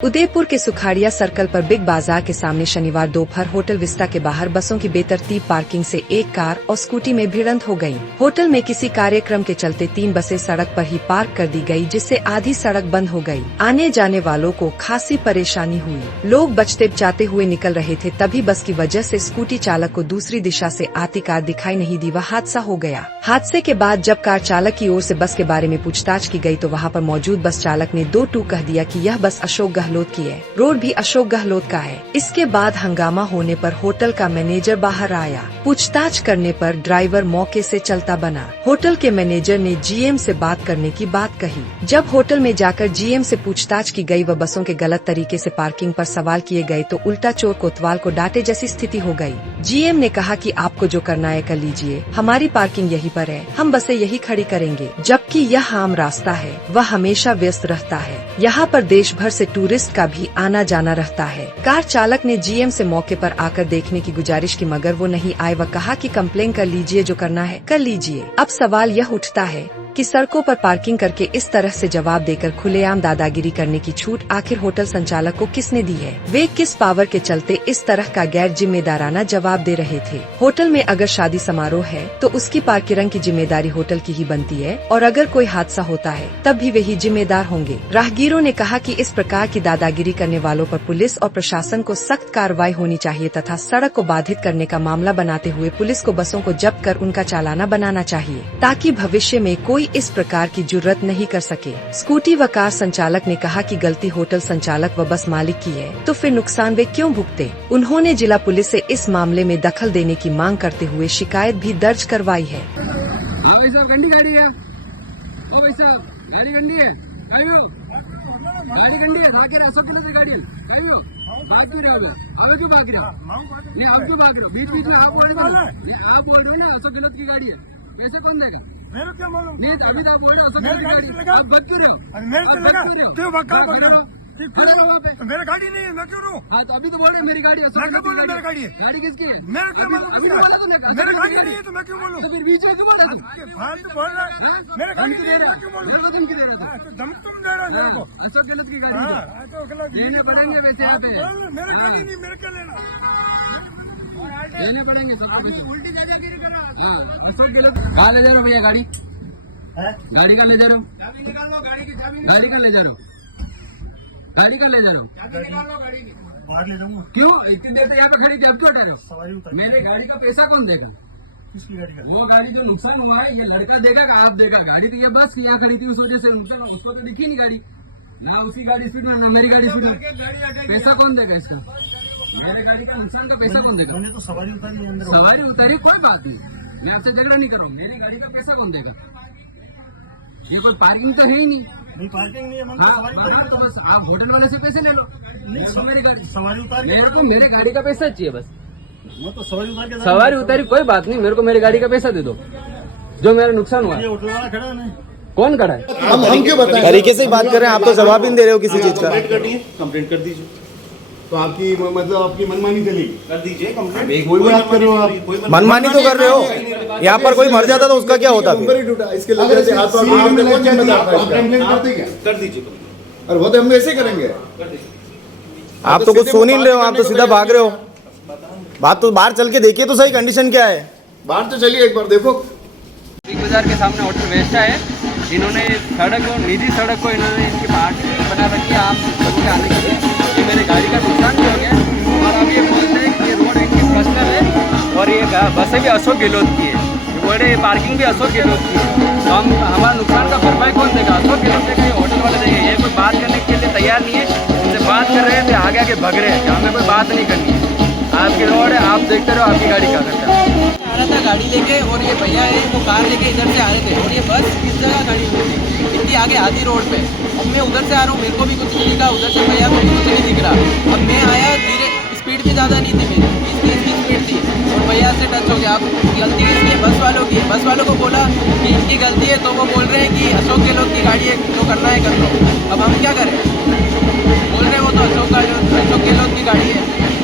उदयपुर के सुखाड़िया सर्कल पर बिग बाजार के सामने शनिवार दोपहर होटल विस्टा के बाहर बसों की बेतरतीब पार्किंग से एक कार और स्कूटी में भिड़ंत हो गई। होटल में किसी कार्यक्रम के चलते 3 बसें सड़क पर ही पार्क कर दी गई, जिससे आधी सड़क बंद हो गई। आने जाने वालों को खासी परेशानी हुई। लोग बचते बचाते हुए निकल रहे थे, तभी बस की वजह से स्कूटी चालक को दूसरी दिशा से आती कार दिखाई नहीं दी व हादसा हो गया। हादसे के बाद जब कार चालक की ओर से बस के बारे में पूछताछ की गई तो वहाँ पर मौजूद बस चालक ने 2 टूक कह दिया कि यह बस अशोक गहलोत की है, रोड भी अशोक गहलोत का है। इसके बाद हंगामा होने पर होटल का मैनेजर बाहर आया। पूछताछ करने पर ड्राइवर मौके से चलता बना। होटल के मैनेजर ने जीएम से बात करने की बात कही। जब होटल में जाकर जीएम से पूछताछ की गई व बसों के गलत तरीके से पार्किंग पर सवाल किए गए तो उल्टा चोर कोतवाल को डांटे जैसी स्थिति हो गई। जीएम ने कहा कि आपको जो करना है कर लीजिए, हमारी पार्किंग यहीं पर है, हम बसें यही खड़ी करेंगे। जबकि यह आम रास्ता है, वह हमेशा व्यस्त रहता है। यहाँ पर देश भर से टूरिस्ट का भी आना जाना रहता है। कार चालक ने जीएम से मौके पर आकर देखने की गुजारिश की, मगर वो नहीं आए व कहा कि कंप्लेन कर लीजिए, जो करना है कर लीजिए। अब सवाल यह उठता है कि सड़कों पर पार्किंग करके इस तरह से जवाब देकर खुलेआम दादागिरी करने की छूट आखिर होटल संचालक को किसने दी है? वे किस पावर के चलते इस तरह का गैर जिम्मेदाराना जवाब दे रहे थे? होटल में अगर शादी समारोह है तो उसकी पार्किंग की जिम्मेदारी होटल की ही बनती है, और अगर कोई हादसा होता है तब भी वही जिम्मेदार होंगे। राहगीरों ने कहा कि इस प्रकार की दादागिरी करने वालों पर पुलिस और प्रशासन को सख्त कार्रवाई होनी चाहिए तथा सड़क को बाधित करने का मामला बनाते हुए पुलिस को बसों को जब्त कर उनका चालाना बनाना चाहिए, ताकि भविष्य में कोई इस प्रकार की जुर्रत नहीं कर सके। स्कूटी व कार संचालक ने कहा कि गलती होटल संचालक व बस मालिक की है तो फिर नुकसान वे क्यों भुगते? उन्होंने जिला पुलिस से इस मामले में दखल देने की मांग करते हुए शिकायत भी दर्ज करवाई है। गंदी गाड़ी है, ओ भाई साहब मेरी गंदी है, गाड़ी गंदी है, भाग रहे 100 किलो से गाड़ी भाग क्यों रहे हो? अब क्यों भाग रहे हो? नहीं आप क्यों भाग रहे हो? बीच बीच में आप बोल रहे हो ना 100 किलो की गाड़ी है, पैसे कौन देगा? मेरे क्या मालूम? नहीं अभी तो बोल रहे हो 100 किलो की गाड़ी, आप भाग क्यों रहे हो? मेरे से लगा क्यों भाग मेरा गाड़ी नहीं है, मैं क्यों रहूं? हाँ तो अभी तो बोल रहे मेरी गाड़ी है, मैं बोलूं मेरी गाड़ी है? गाड़ी किसकी है? मेरे क्या मालूम? मेरी गाड़ी नहीं है तो मैं क्यों बोलूं? तो फिर बीच में क्यों बोल रहे हो? फालतू बोल रहा है, मेरे गाड़ी नहीं है, मैं क्यों बोलूं? धमकी दे रहे हो? धमकी तुम दे रहे हो मेरे को? 100 किलो की गाड़ी लेने पड़ेंगे वैसे यहाँ पे, मेरे गाड़ी नहीं, मेरे क्या लेना? लेने पड़ेंगे सब उल्टी दादागिरी करा। हाँ 100 किलो कहाँ ले जा रहे हो भैया? गाड़ी गाड़ी का ले जा रहा हूँ, गाड़ी का ले जा रहा हूँ, गाड़ी का ले जा रहा हूँ, बाहर ले जाऊंगा। क्यों इतनी देर से यहाँ पे खड़ी थी, अब क्यों हटे हो? सवारी उतर मेरे गाड़ी का पैसा कौन देगा? किसकी गाड़ी का? वो गाड़ी जो नुकसान हुआ है ये लड़का देगा का आप देगा? गाड़ी तो ये बस की यहाँ खड़ी थी, उस वजह से नुकसान, उसको तो दिखी नहीं गाड़ी, ना उसकी गाड़ी स्पीड में ना मेरी गाड़ी स्पीड में। पैसा कौन देगा इसका? मेरे गाड़ी का नुकसान का पैसा कौन देगा? मैंने तो सवारी उतारी है अंदर। सवारी उतारी कोई बात नहीं, मैं आपसे झगड़ा नहीं कर रहा हूँ, मेरी गाड़ी का पैसा कौन देगा? ये कोई पार्किंग तो है ही नहीं। नहीं पार्किंग नहीं है, मैंने हाँ तो बस आप होटल वाले से पैसे ले लो। नहीं मेरी गाड़ी सवारी उतारी, मेरे को मेरे गाड़ी का पैसा चाहिए बस। मैं तो सवारी उतार के सवारी उतारी कोई बात नहीं, मेरे को मेरी गाड़ी का पैसा दे दो, जो मेरा नुकसान हुआ। ये होटल वाला खड़ा है ना, कौन खड़ा है? हम क्यों बताएं? तरीके से ही बात कर रहे हैं, आप तो जवाब ही नहीं दे रहे हो किसी चीज का। कंप्लेंट कर दीजिए, तो आपकी मतलब आपकी मनमानी चलेगी, कर दीजिए कंप्लेंट। कोई बात कर रहे हो आप, मनमानी तो कर रहे हो। यहाँ पर कोई मर जाता तो उसका क्या होता? इसके लगे से हाथ कर दीजिए, और वो तो हम वैसे करेंगे। आप तो कुछ सुन ही नहीं रहे हो, आप तो सीधा भाग रहे हो। बात तो बाहर चल के देखिए तो सही, कंडीशन क्या है? बाहर तो चलिए एक बार देखो। बिग बाजार के सामने होटल वेस्टा है, इन्होंने सड़क को, निजी सड़क को इन्होंने इनकी पार्किंग बना रखी है आम लोगों के आने के लिए। ये मेरे गाड़ी का नुकसान भी हो गया, और अब ये बोलते हैं कि ये रोड इनकी पर्सनल है और ये बसें भी अशोक गहलोत की है, बड़े पार्किंग भी अशोक गहलोत की है। तो हम हमारा नुकसान का भरपाई कौन देगा? अशोक गहलोत देगा, ये होटल वाले देंगे। ये कोई बात करने के लिए तैयार नहीं है, उनसे बात कर रहे थे, आगे आगे भग रहे हैं कि हमें कोई बात नहीं करनी है। आपकी रोड है, आप देखते रहो, आपकी गाड़ी क्या करता है। आ रहा था गाड़ी लेके, और ये भैया है वो कार लेके इधर से आए थे, और ये बस इस जगह खड़ी हुई थी इतनी आगे आधी रोड पे। अब मैं उधर से आ रहा हूँ, मेरे को भी कुछ नहीं दिखा, उधर से भैया को भी कुछ नहीं दिख रहा। अब मैं आया धीरे, स्पीड भी ज़्यादा नहीं थी मेरी, 20-30 की स्पीड थी, और भैया से टच हो गया। अब गलती किसकी है? बस वालों की है। बस वालों को बोला कि इनकी गलती है, तो वो बोल रहे हैं कि अशोक गहलोत की गाड़ी है, जो करना है कर लो। अब हम क्या करें? बोल रहे हो तो अशोक गहलोत की गाड़ी है।